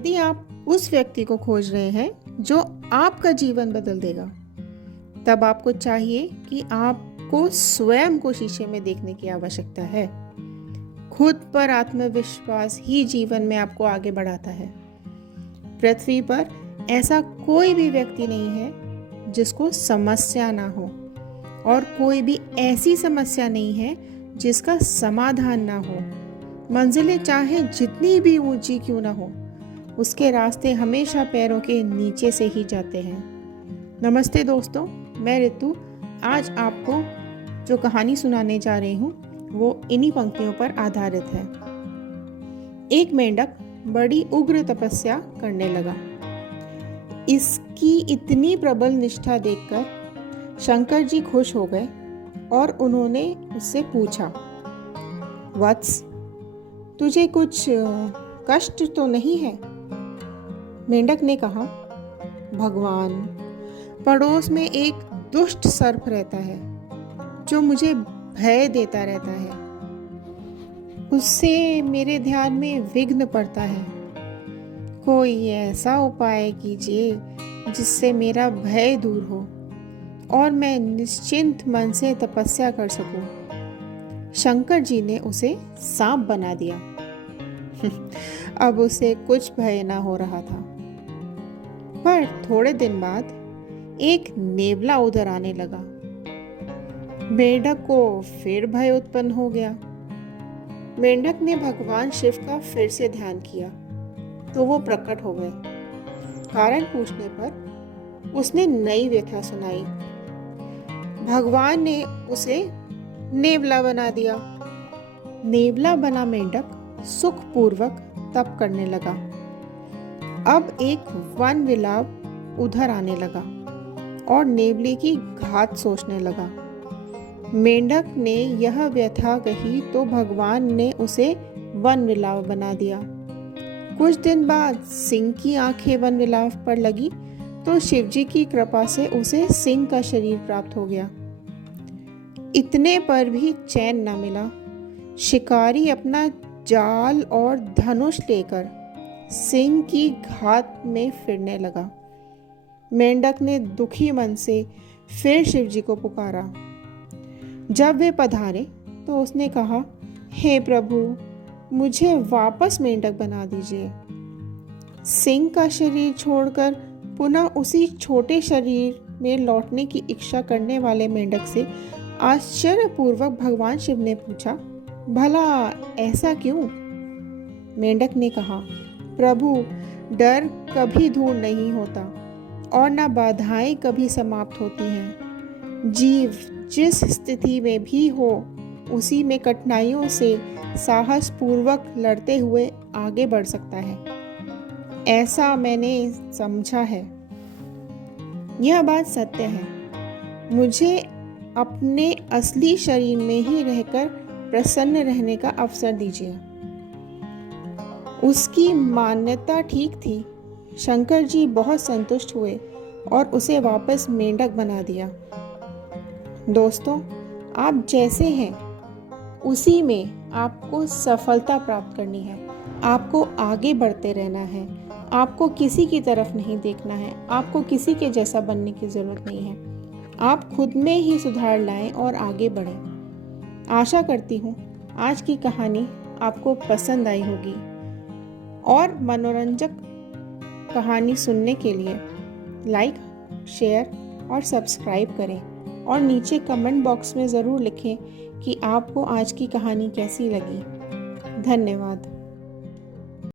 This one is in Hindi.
यदि आप उस व्यक्ति को खोज रहे हैं जो आपका जीवन बदल देगा, तब आपको चाहिए कि आपको स्वयं को शीशे में देखने की आवश्यकता है। खुद पर आत्मविश्वास ही जीवन में आपको आगे बढ़ाता है। पृथ्वी पर ऐसा कोई भी व्यक्ति नहीं है जिसको समस्या ना हो, और कोई भी ऐसी समस्या नहीं है जिसका समाधान ना हो। मंजिलें चाहे जितनी भी ऊंची क्यों ना हो, उसके रास्ते हमेशा पैरों के नीचे से ही जाते हैं। नमस्ते दोस्तों, मैं ऋतु आज आपको जो कहानी सुनाने जा रही हूँ वो इन्हीं पंक्तियों पर आधारित है। एक मेंढक बड़ी उग्र तपस्या करने लगा। इसकी इतनी प्रबल निष्ठा देखकर शंकर जी खुश हो गए और उन्होंने उससे पूछा, वत्स, तुझे कुछ कष्ट तो नहीं है? मेंढक ने कहा, भगवान, पड़ोस में एक दुष्ट सर्प रहता है जो मुझे भय देता रहता है। उससे मेरे ध्यान में विघ्न पड़ता है। कोई ऐसा उपाय कीजिए जिससे मेरा भय दूर हो और मैं निश्चिंत मन से तपस्या कर सकूं। शंकर जी ने उसे सांप बना दिया। अब उसे कुछ भय ना हो रहा था। पर थोड़े दिन बाद एक नेवला उधर आने लगा। मेंढक को फिर भय उत्पन्न हो गया। मेंढक ने भगवान शिव का फिर से ध्यान किया तो वो प्रकट हो गए। कारण पूछने पर उसने नई व्यथा सुनाई। भगवान ने उसे नेवला बना दिया। नेवला बना मेंढक सुखपूर्वक तप करने लगा। अब एक वन विलाप उधर आने लगा और नेवले की घात सोचने लगा। मेंढक ने यह व्यथा कही तो भगवान ने उसे वन विलाप बना दिया। कुछ दिन बाद सिंह की आंखें वन विलाप पर लगी तो शिवजी की कृपा से उसे सिंह का शरीर प्राप्त हो गया। इतने पर भी चैन न मिला। शिकारी अपना जाल और धनुष लेकर सिंह की घात में फिरने लगा। मेंढक ने दुखी मन से फिर शिवजी को पुकारा। जब वे पधारे तो उसने कहा, हे प्रभु, मुझे वापस मेंढक बना दीजिए। सिंह का शरीर छोड़कर पुनः उसी छोटे शरीर में लौटने की इच्छा करने वाले मेंढक से आश्चर्यपूर्वक भगवान शिव ने पूछा, भला ऐसा क्यों? मेंढक ने कहा, प्रभु, डर कभी दूर नहीं होता और न बाधाएं कभी समाप्त होती हैं। जीव जिस स्थिति में भी हो, उसी में कठिनाइयों से साहस पूर्वक लड़ते हुए आगे बढ़ सकता है। ऐसा मैंने समझा है। यह बात सत्य है। मुझे अपने असली शरीर में ही रहकर प्रसन्न रहने का अवसर दीजिए। उसकी मान्यता ठीक थी। शंकर जी बहुत संतुष्ट हुए और उसे वापस मेंढक बना दिया। दोस्तों, आप जैसे हैं उसी में आपको सफलता प्राप्त करनी है। आपको आगे बढ़ते रहना है। आपको किसी की तरफ नहीं देखना है। आपको किसी के जैसा बनने की ज़रूरत नहीं है। आप खुद में ही सुधार लाएं और आगे बढ़ें। आशा करती हूँ आज की कहानी आपको पसंद आई होगी, और मनोरंजक कहानी सुनने के लिए लाइक, शेयर और सब्सक्राइब करें, और नीचे कमेंट बॉक्स में ज़रूर लिखें कि आपको आज की कहानी कैसी लगी। धन्यवाद।